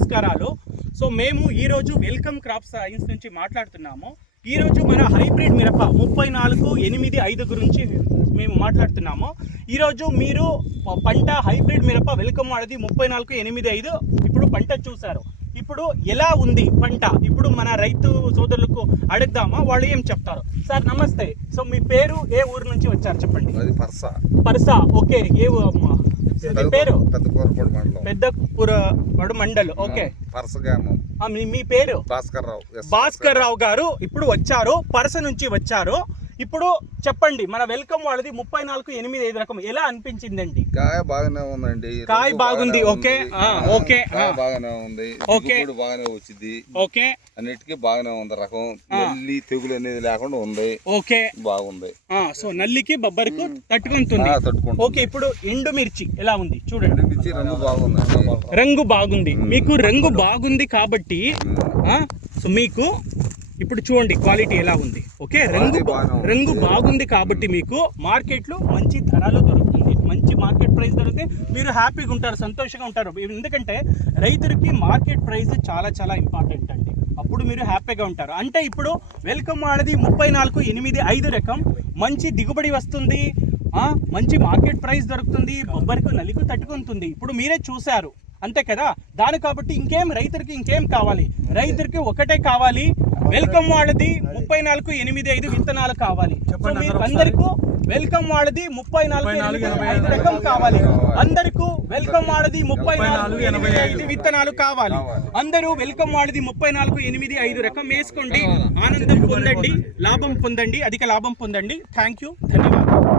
నమస్కారాలు. సో మేము ఈరోజు వెల్కమ్ క్రాప్ సైన్స్ నుంచి మాట్లాడుతున్నాము. ఈరోజు మన హైబ్రిడ్ మిరప 3485 గురించి మేము మాట్లాడుతున్నాము. ఈరోజు మీరు పంట హైబ్రిడ్ మిరప వెల్కమ్ వాడది 3485 ఇప్పుడు పంట చూశారు. ఇప్పుడు ఎలా ఉంది పంట ఇప్పుడు మన రైతు సోదరులకు అడుగుదామా, వాళ్ళు ఏం చెప్తారు. సార్ నమస్తే. సో మీ పేరు, ఏ ఊరు నుంచి వచ్చారు చెప్పండి. పర్సా. ఓకే. ఏ పేరు? పెద్దకూరపాడు మండల్. ఓకే. మీ పేరు? భాస్కర్ రావు గారు ఇప్పుడు వచ్చారు, పరస నుంచి వచ్చారు. ఇప్పుడు చెప్పండి, మన వెల్కమ్ వాళ్ళది 3485 రకం ఎలా అనిపించిందండి? కాయ బాగానే ఉందండి. కాయ బాగుంది. ఓకే ఓకే బాగానే ఉంది. ఓకే బాగానే వచ్చింది. ఓకే. అన్నిటికీ బాగానే ఉంది. రకం నల్లి తెగులు అనేది లేకుండా ఉంది. ఓకే బాగుంది. సో నల్లికి బొబ్బరికి తట్టుకుంటుంది. ఓకే. ఇప్పుడు ఎండు మిర్చి ఎలా ఉంది చూడండి. రంగు బాగుంది. రంగు బాగుంది. మీకు రంగు బాగుంది కాబట్టి సో మీకు ఇప్పుడు చూడండి క్వాలిటీ ఎలా ఉంది. ఓకే. రంగు బాగుంది కాబట్టి మీకు మార్కెట్లో మంచి ధరలు దొరుకుతుంది, మంచి మార్కెట్ ప్రైస్ దొరికితే మీరు హ్యాపీగా ఉంటారు, సంతోషంగా ఉంటారు. ఎందుకంటే రైతులకి మార్కెట్ ప్రైస్ చాలా చాలా ఇంపార్టెంట్ అండి. అప్పుడు మీరు హ్యాపీగా ఉంటారు. అంటే ఇప్పుడు వెల్కమ్ వాడది 3485 రకం మంచి దిగుబడి వస్తుంది, మంచి మార్కెట్ ప్రైస్ దొరుకుతుంది, బొబ్బరికి నలికి తట్టుకుంటుంది. ఇప్పుడు మీరే చూశారు అంతే కదా. దాని కాబట్టి రైతులకి ఇంకేం కావాలి? రైతులకి ఒకటే కావాలి, వెల్కమ్ వాళ్ళది 3485 విత్తనాలు కావాలి. సో మీరు అందరికీ వెల్కమ్ వాళ్ళది 3485 రకం కావాలి. అందరికీ వెల్కమ్ వాళ్ళది 3485 విత్తనాలు కావాలి. అందరూ వెల్కమ్ వాళ్ళది 3485 రకం వేసుకోండి, ఆనందం పొందండి, లాభం పొందండి, అధిక లాభం పొందండి. థ్యాంక్ యూ, ధన్యవాదాలు.